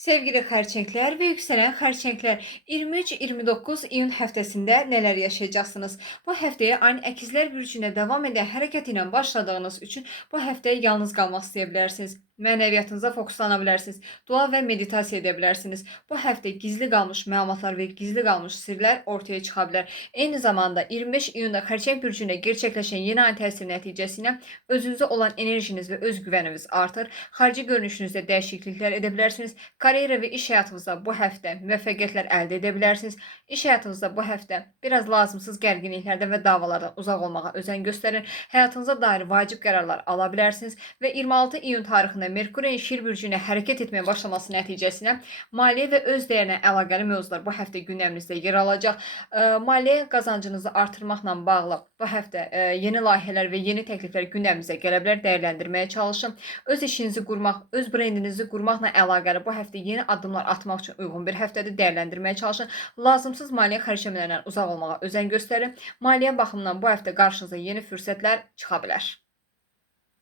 Sevgili xərçənglər və yüksələn xərçənglər, 23-29 iyun həftəsində nələr yaşayacaqsınız? Bu həftəyə ayın əkizlər bürcündə davam edən hərəkət ilə başladığınız üçün bu həftə yalnız qalmaq istəyə bilərsiniz. Mənəviyyatınıza fokuslana bilərsiniz. Dua və meditasiya edə bilərsiniz. Bu həftə gizli qalmış məlumatlar və gizli qalmış sirlər ortaya çıxa bilər. Eyni zamanda 25 iyunda xərçəng bürcündə gerçəkləşən yeni ayın təsiri nəticəsində özünüzə olan enerjiniz və öz güvəniniz artır. Xarici görünüşünüzdə dəyişikliklər edə bilərsiniz. Karyera və iş həyatınızda bu həftə müvəffəqiyyətlər əldə edə bilərsiniz. İş həyatınızda bu həftə biraz lazımsız gərginliklərdən və davalardan uzaq olmağa özen göstərin. Həyatınıza dair vacib qərarlar ala bilərsiniz və 26 iyun tarixində Merkurin Şir bürcünə hərəkət etməyə başlaması nəticəsində maliyyə və öz dəyərinə əlaqəli mövzular bu həftə gündəminizdə yer alacaq. Maliyyə qazancınızı artırmaqla bağlı bu həftə yeni layihələr və yeni təkliflər gündəminizə gələ bilər, dəyərləndirməyə çalışın. Öz işinizi qurmaq, öz brendinizi qurmaqla əlaqəli bu həftə yeni addımlar atmaq üçün uyğun bir həftədir, dəyərləndirməyə çalışın. Lazımsız maliyyə xərcləmələrindən uzaq olmağa özen göstərin. Maliyyə baxımından bu həftə qarşınıza yeni fürsətlər çıxa bilər.